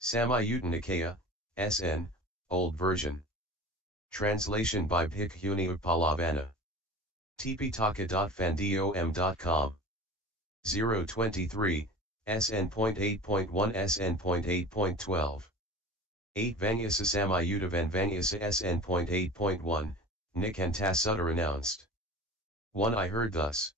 Samyutta Nikaya, SN, Old Version. Translation by Bhikkhuni Upalavana. Tipitaka.fandom.com. 023, SN.8.1-SN.8.12. 8 Vaïgãsa Samyutta Vaïgãsa SN.8.1, Nikanta Sutta announced. 1 I heard thus.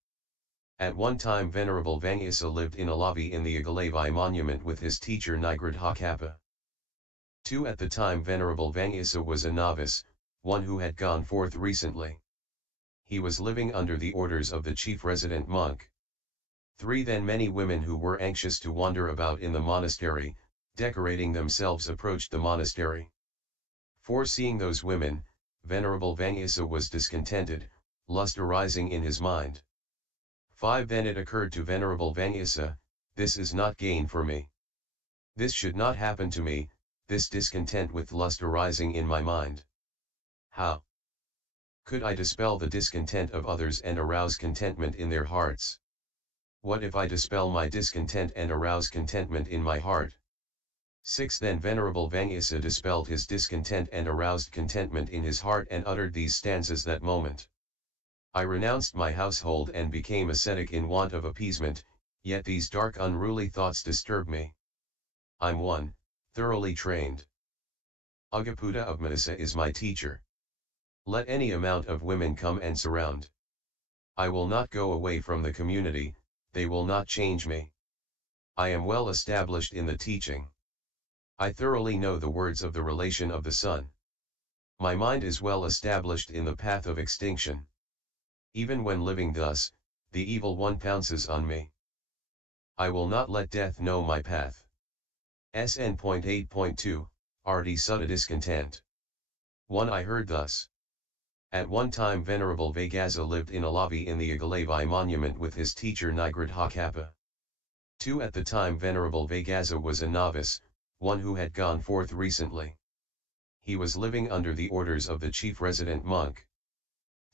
At one time Venerable Vaïgãsa lived in Alavi in the Isigili monument with his teacher Rajagaha. 2 At the time Venerable Vaïgãsa was a novice, one who had gone forth recently. He was living under the orders of the chief resident monk. 3 Then many women who were anxious to wander about in the monastery, decorating themselves approached the monastery. 4 Seeing those women, Venerable Vaïgãsa was discontented, lust arising in his mind. 5 Then it occurred to Venerable Vaïgãsa, this is not gain for me. This should not happen to me, this discontent with lust arising in my mind. How could I dispel the discontent of others and arouse contentment in their hearts? What if I dispel my discontent and arouse contentment in my heart? 6 Then Venerable Vaïgãsa dispelled his discontent and aroused contentment in his heart and uttered these stanzas that moment. I renounced my household and became ascetic in want of appeasement, yet these dark unruly thoughts disturb me. I'm one, thoroughly trained. Agaputa of Manasa is my teacher. Let any amount of women come and surround. I will not go away from the community, they will not change me. I am well established in the teaching. I thoroughly know the words of the relation of the sun. My mind is well established in the path of extinction. Even when living thus, the evil one pounces on me. I will not let death know my path. SN.8.2, RD Sutta Discontent. 1 I heard thus. At one time Venerable Vaïgãsa lived in Alavi in the Isigili monument with his teacher Rajagaha. 2 At the time Venerable Vaïgãsa was a novice, one who had gone forth recently. He was living under the orders of the chief resident monk.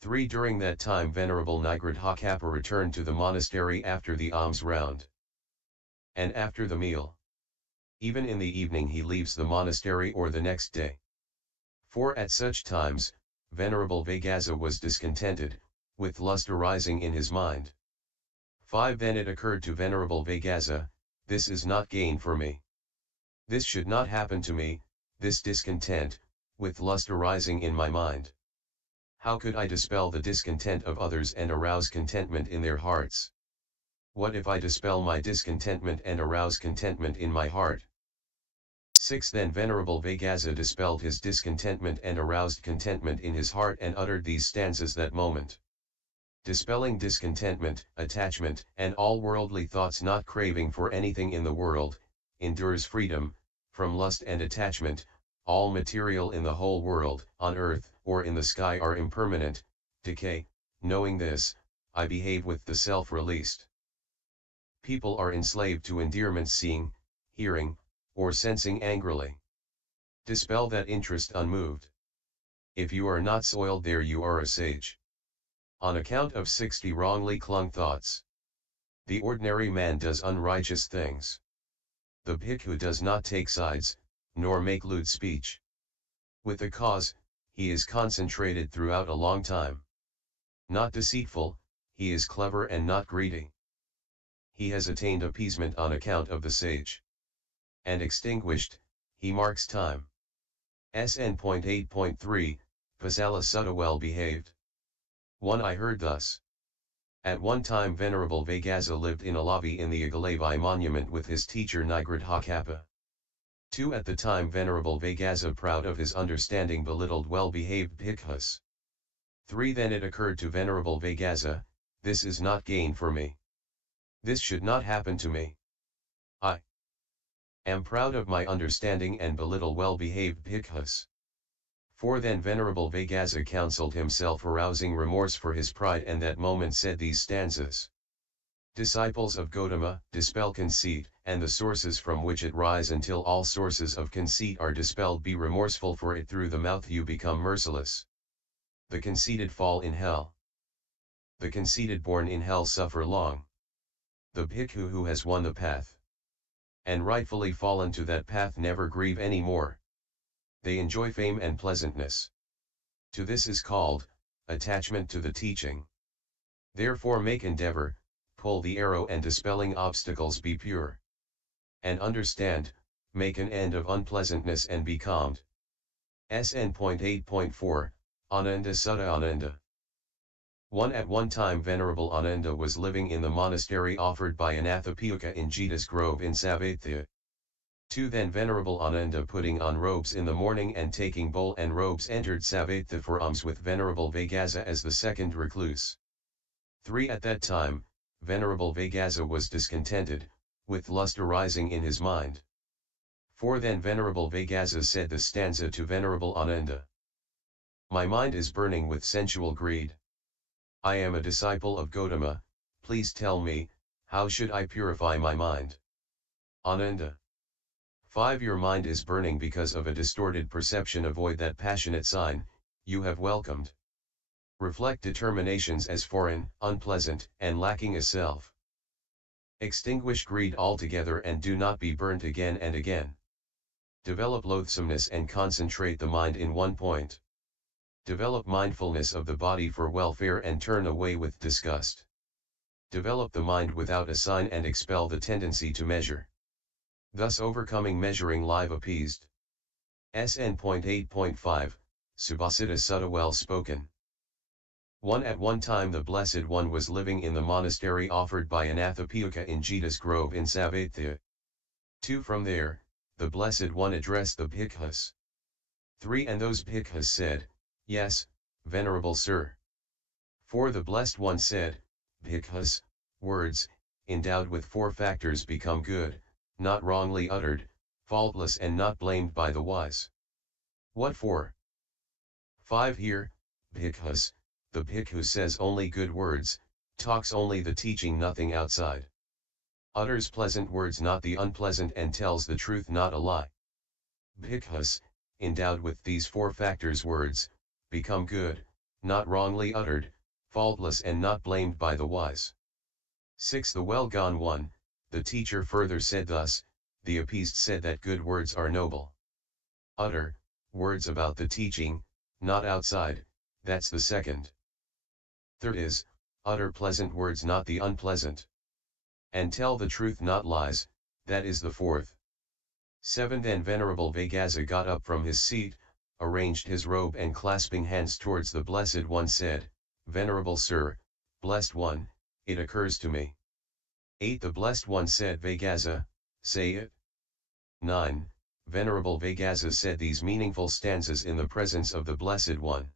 3 During that time Venerable Rajagaha returned to the monastery after the alms round. And after the meal. Even in the evening he leaves the monastery or the next day. 4 At such times, Venerable Vaïgãsa was discontented, with lust arising in his mind. 5 Then it occurred to Venerable Vaïgãsa, this is not gain for me. This should not happen to me, this discontent, with lust arising in my mind. How could I dispel the discontent of others and arouse contentment in their hearts? What if I dispel my discontentment and arouse contentment in my heart? 6 Then Venerable Vaïgãsa dispelled his discontentment and aroused contentment in his heart and uttered these stanzas that moment. Dispelling discontentment, attachment, and all worldly thoughts, not craving for anything in the world, endures freedom, from lust and attachment. All material in the whole world, on earth, or in the sky are impermanent, decay. Knowing this, I behave with the self-released. People are enslaved to endearments seeing, hearing, or sensing angrily. Dispel that interest unmoved. If you are not soiled there you are a sage. On account of 60 wrongly clung thoughts. The ordinary man does unrighteous things. The bhikkhu does not take sides, nor make lewd speech. With the cause, he is concentrated throughout a long time. Not deceitful, he is clever and not greedy. He has attained appeasement on account of the sage. And extinguished, he marks time. SN.8.3, Pasala Sutta well behaved. 1 I heard thus. At one time Venerable Vaïgãsa lived in Alavi in the Isigili monument with his teacher Rajagaha. 2 At the time Venerable Vaïgãsa, proud of his understanding, belittled well-behaved bhikkhus. 3 Then it occurred to Venerable Vaïgãsa, this is not gain for me. This should not happen to me. I am proud of my understanding and belittle well-behaved bhikkhus. 4 Then Venerable Vaïgãsa counseled himself, arousing remorse for his pride, and that moment said these stanzas. Disciples of Gautama, dispel conceit, and the sources from which it rise, until all sources of conceit are dispelled. Be remorseful for it, through the mouth you become merciless. The conceited fall in hell. The conceited born in hell suffer long. The bhikkhu who has won the path and rightfully fallen to that path never grieve any more. They enjoy fame and pleasantness. To this is called attachment to the teaching. Therefore make endeavor, pull the arrow and dispelling obstacles be pure. And understand, make an end of unpleasantness and be calmed. SN.8.1 Ananda Sutta Ananda. At one time Venerable Ananda was living in the monastery offered by Anathapiyuka in Jeta's Grove in Savatthi. 2 Then Venerable Ananda putting on robes in the morning and taking bowl and robes entered Savatthi for alms with Venerable Vaïgãsa as the second recluse. 3 At that time, Venerable Vaïgãsa was discontented, with lust arising in his mind. 4 Then Venerable Vaïgãsa said the stanza to Venerable Ananda. My mind is burning with sensual greed. I am a disciple of Gautama, please tell me, how should I purify my mind? Ananda. 5 Your mind is burning because of a distorted perception. Avoid that passionate sign you have welcomed. Reflect determinations as foreign, unpleasant, and lacking a self. Extinguish greed altogether and do not be burnt again and again. Develop loathsomeness and concentrate the mind in one point. Develop mindfulness of the body for welfare and turn away with disgust. Develop the mind without a sign and expel the tendency to measure. Thus overcoming measuring live appeased. SN.8.5, Subhasiddha Sutta well spoken. At one time the Blessed One was living in the monastery offered by Anathapiyuka in Jeta's Grove in Savatthi. 2 From there, the Blessed One addressed the bhikkhus. 3 And those bhikkhus said, Yes, Venerable Sir. 4 The Blessed One said, Bhikkhus, words, endowed with 4 factors become good, not wrongly uttered, faultless and not blamed by the wise. What for? 5 Here, bhikkhus, the bhikkhu says only good words, talks only the teaching nothing outside. Utters pleasant words not the unpleasant and tells the truth not a lie. Bhikkhus, endowed with these 4 factors words, become good, not wrongly uttered, faultless and not blamed by the wise. 6 The well-gone one, the teacher further said thus, the appeased said that good words are noble. Utter, words about the teaching, not outside, that's the second. Third is, utter pleasant words not the unpleasant. And tell the truth not lies, that is the fourth. 7 Then Venerable Vaïgãsa got up from his seat, arranged his robe and clasping hands towards the Blessed One said, Venerable Sir, Blessed One, it occurs to me. 8 The Blessed One said Vaïgãsa, say it. 9 Venerable Vaïgãsa said these meaningful stanzas in the presence of the Blessed One.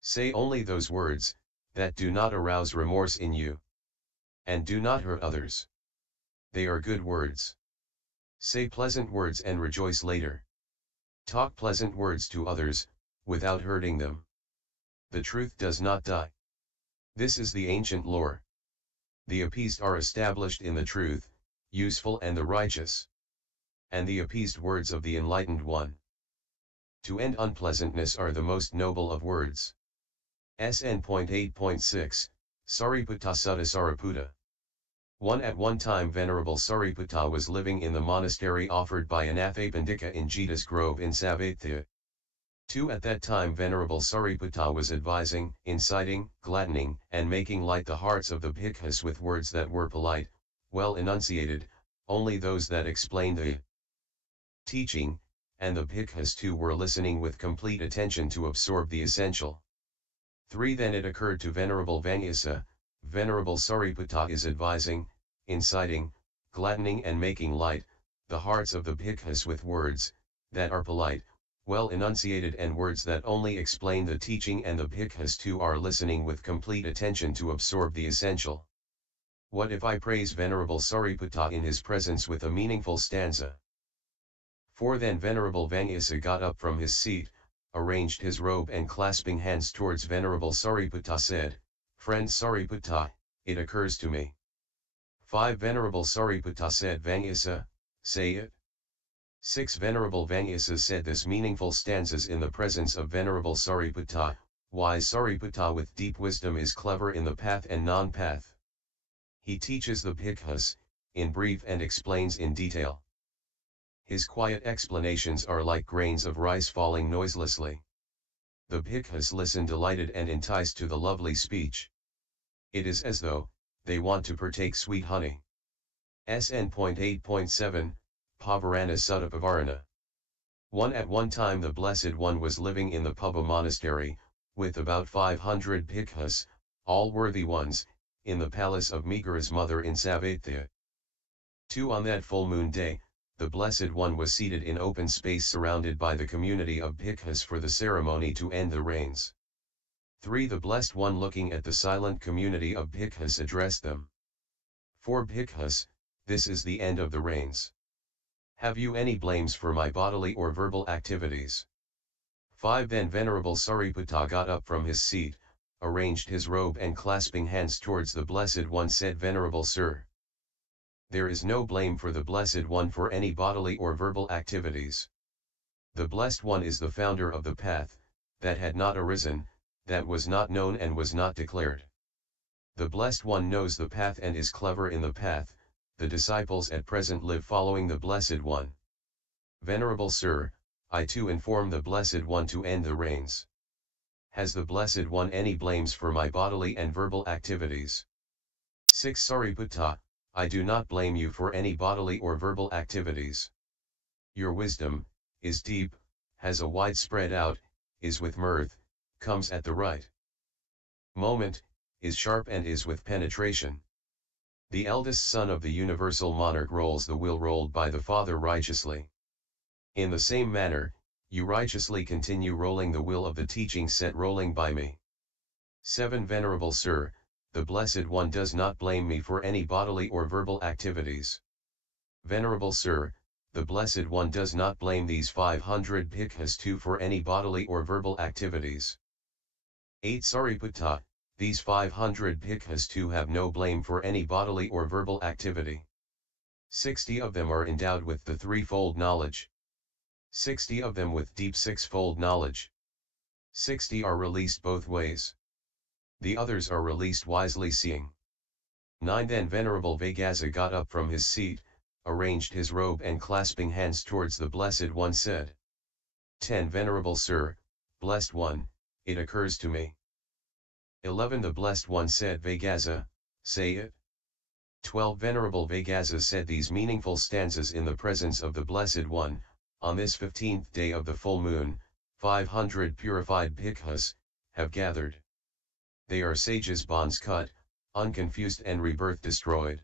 Say only those words, that do not arouse remorse in you. And do not hurt others. They are good words. Say pleasant words and rejoice later. Talk pleasant words to others, without hurting them. The truth does not die. This is the ancient lore. The appeased are established in the truth, useful and the righteous. And the appeased words of the enlightened one. To end unpleasantness are the most noble of words. SN.8.6, Sariputta Sutta Sariputta. At one time Venerable Sariputta was living in the monastery offered by Anathapindika in Jeta's Grove in Savatthi. 2 At that time Venerable Sariputta was advising, inciting, gladdening, and making light the hearts of the bhikkhus with words that were polite, well enunciated, only those that explained the teaching, and the bhikkhus too were listening with complete attention to absorb the essential. 3 Then it occurred to Venerable Vaïgãsa, Venerable Sariputta is advising, inciting, gladdening and making light, the hearts of the bhikkhus with words, that are polite, well enunciated and words that only explain the teaching and the bhikkhus too are listening with complete attention to absorb the essential. What if I praise Venerable Sariputta in his presence with a meaningful stanza? 4 Then Venerable Vaïgãsa got up from his seat, arranged his robe and clasping hands towards Venerable Sariputta said, Friend Sariputta, it occurs to me. 5 Venerable Sariputta said Vaïgãsa, say it. 6 Venerable Vaïgãsa said this meaningful stanzas in the presence of Venerable Sariputta, wise Sariputta with deep wisdom is clever in the path and non-path. He teaches the bhikkhus, in brief and explains in detail. His quiet explanations are like grains of rice falling noiselessly. The bhikkhus listen delighted and enticed to the lovely speech. It is as though they want to partake sweet honey. SN.8.1-SN.8.12, Pavarana Sutta-Pavarana. At one time the Blessed One was living in the Puba monastery, with about 500 bhikkhus, all worthy ones, in the palace of Meghara's mother in Savatya. On that full moon day, the Blessed One was seated in open space surrounded by the community of bhikkhus for the ceremony to end the rains. The Blessed One looking at the silent community of bhikkhus addressed them. For bhikkhus, this is the end of the rains. Have you any blames for my bodily or verbal activities? Then Venerable Sariputta got up from his seat, arranged his robe and clasping hands towards the Blessed One said, Venerable Sir, there is no blame for the Blessed One for any bodily or verbal activities. The Blessed One is the founder of the path, that had not arisen, that was not known and was not declared. The Blessed One knows the path and is clever in the path, the disciples at present live following the Blessed One. Venerable Sir, I too inform the Blessed One to end the rains. Has the Blessed One any blames for my bodily and verbal activities? Sariputta, I do not blame you for any bodily or verbal activities. Your wisdom is deep, has a wide spread out, is with mirth, comes at the right moment, is sharp and is with penetration. The eldest son of the universal monarch rolls the wheel rolled by the Father righteously. In the same manner, you righteously continue rolling the wheel of the teaching set rolling by me. Venerable Sir, the Blessed One does not blame me for any bodily or verbal activities. Venerable Sir, the Blessed One does not blame these 500 bhikkhus too for any bodily or verbal activities. Sariputta, these 500 bhikkhus too have no blame for any bodily or verbal activity. 60 of them are endowed with the threefold knowledge. 60 of them with deep sixfold knowledge. 60 are released both ways. The others are released wisely seeing. Then Venerable Vaïgãsa got up from his seat, arranged his robe and clasping hands towards the Blessed One said. 10 Venerable Sir, Blessed One, it occurs to me. 11 The Blessed One said, Vaïgãsa, say it. 12 Venerable Vaïgãsa said these meaningful stanzas in the presence of the Blessed One. On this 15th day of the full moon, 500 purified bhikkhus have gathered. They are sages, bonds cut, unconfused and rebirth destroyed.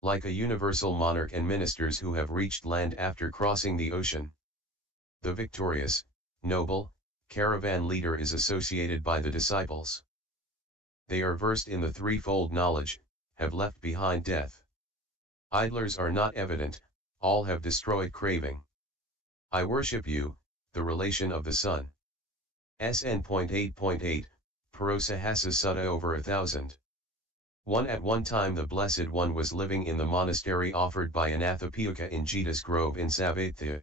Like a universal monarch and ministers who have reached land after crossing the ocean. The victorious, noble, caravan leader is associated by the disciples. They are versed in the threefold knowledge, have left behind death. Idlers are not evident, all have destroyed craving. I worship you, the relation of the sun. SN.8.8, Parosahasa Sutta over 1000. At one time the Blessed One was living in the monastery offered by Anathapiyuka in Jeta's Grove in Savatya.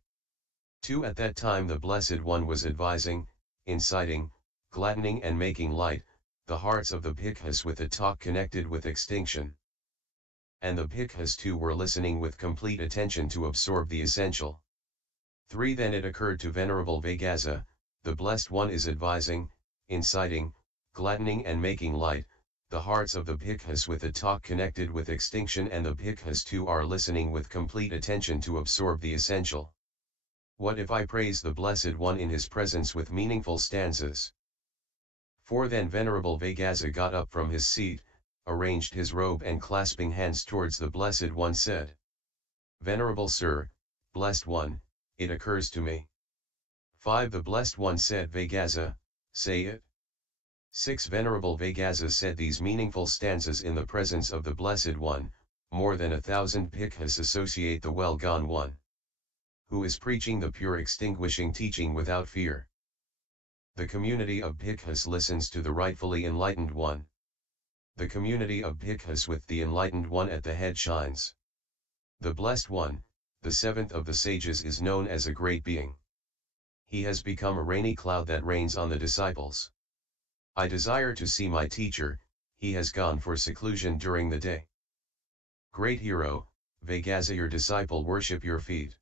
At that time the Blessed One was advising, inciting, gladdening and making light, the hearts of the bhikkhus with a talk connected with extinction. And the bhikkhus too were listening with complete attention to absorb the essential. Then it occurred to Venerable Vaïgãsa, the Blessed One is advising, inciting, gladdening and making light, the hearts of the bhikkhus with a talk connected with extinction and the bhikkhus too are listening with complete attention to absorb the essential. What if I praise the Blessed One in his presence with meaningful stanzas? Then Venerable Vaïgãsa got up from his seat, arranged his robe and clasping hands towards the Blessed One said. Venerable Sir, Blessed One, it occurs to me. The Blessed One said, Vaïgãsa, say it. 6 Venerable Vaïgãsa said these meaningful stanzas in the presence of the Blessed One. More than 1,000 bhikkhus associate the well-gone one, who is preaching the pure extinguishing teaching without fear. The community of bhikkhus listens to the rightfully enlightened one. The community of bhikkhus with the enlightened one at the head shines. The Blessed One, the seventh of the sages, is known as a great being. He has become a rainy cloud that rains on the disciples. I desire to see my teacher, he has gone for seclusion during the day. Great hero, Vaïgãsa your disciple worship your feet.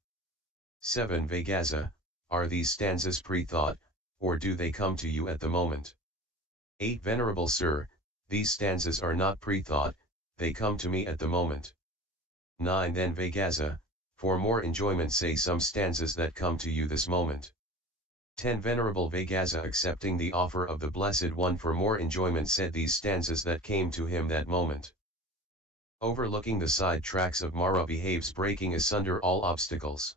7 Vaïgãsa, are these stanzas pre-thought, or do they come to you at the moment? 8 Venerable Sir, these stanzas are not pre-thought, they come to me at the moment. 9 Then Vaïgãsa, for more enjoyment say some stanzas that come to you this moment. 10 Venerable Vaïgãsa accepting the offer of the Blessed One for more enjoyment said these stanzas that came to him that moment. Overlooking the side tracks of Mara behaves breaking asunder all obstacles.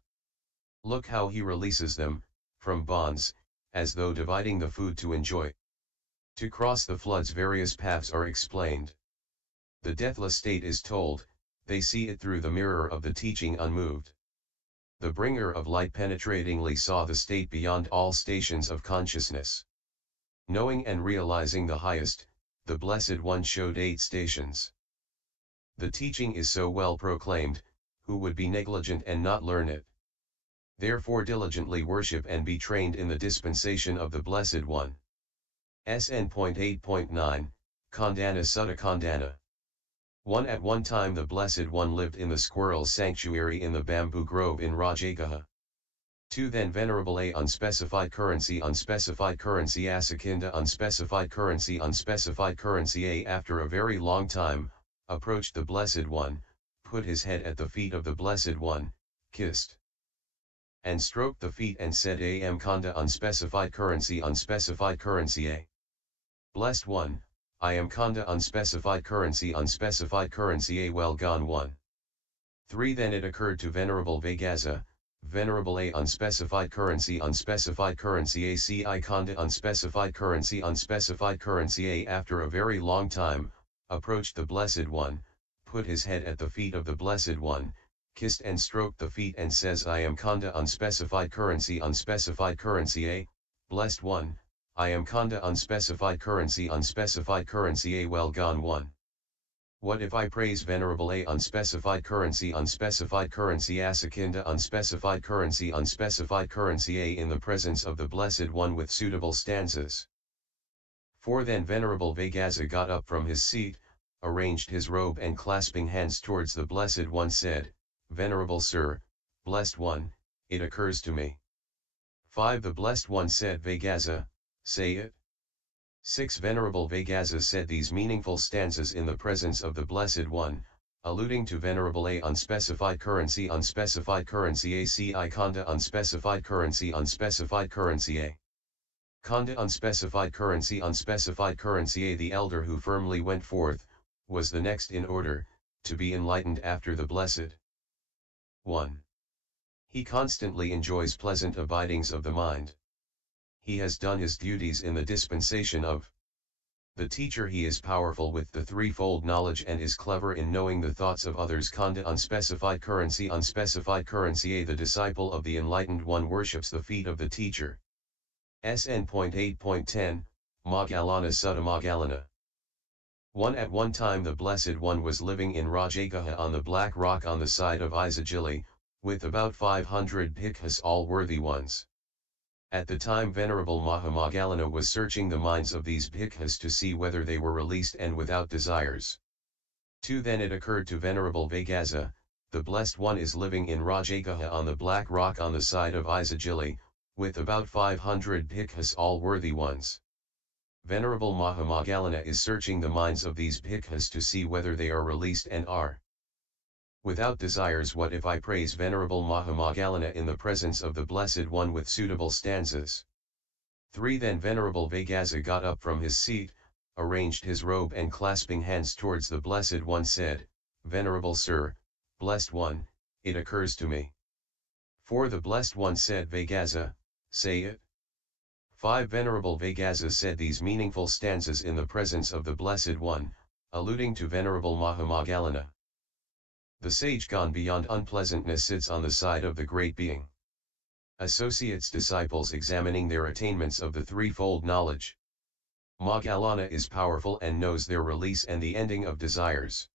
Look how he releases them, from bonds, as though dividing the food to enjoy. To cross the floods various paths are explained. The deathless state is told, they see it through the mirror of the teaching unmoved. The bringer of light penetratingly saw the state beyond all stations of consciousness. Knowing and realizing the highest, the Blessed One showed 8 stations. The teaching is so well proclaimed, who would be negligent and not learn it? Therefore diligently worship and be trained in the dispensation of the Blessed One. SN.8.1-SN.8.12 Sutta-Moggallana. 1 At one time the Blessed One lived in the squirrel's sanctuary in the bamboo grove in Rajagaha. 2 Then Venerable A unspecified currency Asakinda unspecified currency A after a very long time, approached the Blessed One, put his head at the feet of the Blessed One, kissed and stroked the feet and said Am Kanda unspecified currency A. Blessed One, I am Kanda unspecified currency A well gone one. 3 Then it occurred to Venerable Vaïgãsa, Venerable A unspecified currency A C I Kanda unspecified currency A after a very long time, approached the Blessed One, put his head at the feet of the Blessed One, kissed and stroked the feet and says I am Kanda unspecified currency A, Blessed One, I am Kanda unspecified currency A well gone one. What if I praise Venerable A unspecified currency Asakinda unspecified currency A in the presence of the Blessed One with suitable stanzas? 4 Then Venerable Vaïgãsa got up from his seat, arranged his robe and clasping hands towards the Blessed One said, Venerable Sir, Blessed One, it occurs to me. 5 The Blessed One said Vaïgãsa, say it. 6 Venerable Vaïgãsa said these meaningful stanzas in the presence of the Blessed One, alluding to Venerable A unspecified currency A C I Kanda unspecified currency A. Kanda unspecified currency A. The elder who firmly went forth, was the next in order, to be enlightened after the Blessed 1. He constantly enjoys pleasant abidings of the mind. He has done his duties in the dispensation of the teacher. He is powerful with the threefold knowledge and is clever in knowing the thoughts of others. Kanda unspecified currency A. The disciple of the enlightened one worships the feet of the teacher. SN.8.1-SN.8.12 Sutta-Moggallana. 1 At one time the Blessed One was living in Rajagaha on the black rock on the side of Isigili, with about 500 bhikkhus all worthy ones. At the time Venerable MahaMoggallana was searching the minds of these bhikkhus to see whether they were released and without desires. 2 Then it occurred to Venerable Vaïgãsa, the Blessed One is living in Rajagaha on the black rock on the side of Isigili, with about 500 bhikkhus all worthy ones. Venerable MahaMoggallana is searching the minds of these bhikkhus to see whether they are released and are without desires. What if I praise Venerable MahaMoggallana in the presence of the Blessed One with suitable stanzas? 3 Then Venerable Vaïgãsa got up from his seat, arranged his robe and clasping hands towards the Blessed One said, Venerable Sir, Blessed One, it occurs to me. 4 The Blessed One said Vaïgãsa, say it. 5 Venerable Vaïgãsa said these meaningful stanzas in the presence of the Blessed One, alluding to Venerable MahaMoggallana. The sage gone beyond unpleasantness sits on the side of the Great Being. Associates disciples examining their attainments of the threefold knowledge. Moggallana is powerful and knows their release and the ending of desires.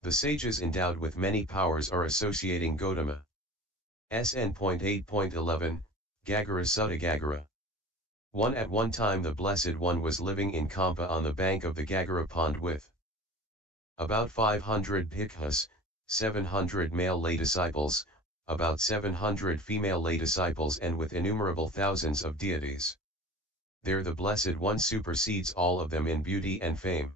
The sages endowed with many powers are associating Gautama. SN.8.1-SN.8.12 Sutta-Gagara. 1 At one time the Blessed One was living in Kampa on the bank of the Gagara pond with about 500 bhikkhus, 700 male lay disciples, about 700 female lay disciples, and with innumerable thousands of deities. There the Blessed One supersedes all of them in beauty and fame.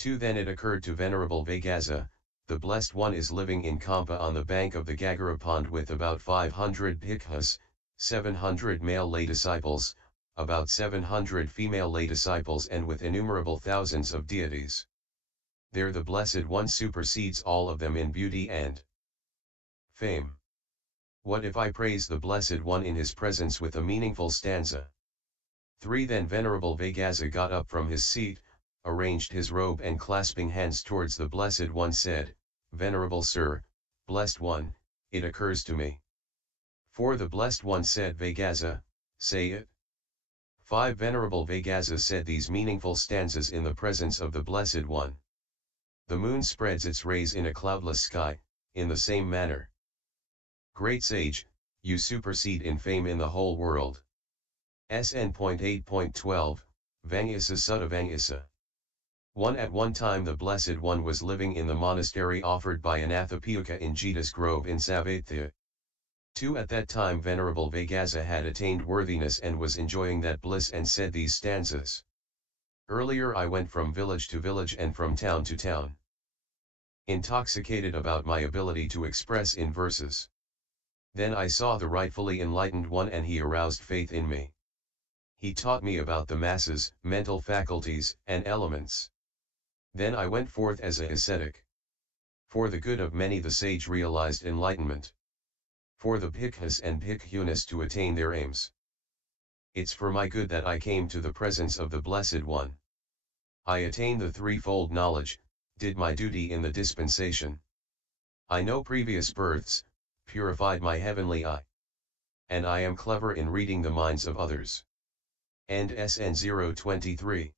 2. Then it occurred to Venerable Vaïgãsa, the Blessed One is living in Kampa on the bank of the Gagara pond with about 500 bhikkhus, 700 male lay disciples, about 700 female lay disciples, and with innumerable thousands of deities. There the Blessed One supersedes all of them in beauty and fame. What if I praise the Blessed One in his presence with a meaningful stanza? 3. Then Venerable Vaïgãsa got up from his seat, arranged his robe, and clasping hands towards the Blessed One said, Venerable Sir, Blessed One, it occurs to me. 4. The Blessed One said, Vaïgãsa, say it. 5. Venerable Vaïgãsa said these meaningful stanzas in the presence of the Blessed One. The moon spreads its rays in a cloudless sky, in the same manner. Great sage, you supersede in fame in the whole world. SN.8.1-SN.8.12, Vaïgãsa Sutta Vaïgãsa. 1. At one time the Blessed One was living in the monastery offered by Anathapiyuka in Jeta's Grove in Savatya. 2. At that time Venerable Vaïgãsa had attained worthiness and was enjoying that bliss and said these stanzas. Earlier I went from village to village and from town to town, intoxicated about my ability to express in verses. Then I saw the rightfully enlightened one and he aroused faith in me. He taught me about the masses, mental faculties, and elements. Then I went forth as a ascetic. For the good of many the sage realized enlightenment. For the bhikkhus and bhikkhunis to attain their aims. It's for my good that I came to the presence of the Blessed One. I attained the threefold knowledge, did my duty in the dispensation. I know previous births, purified my heavenly eye. And I am clever in reading the minds of others. And SN.8.1-SN.8.23.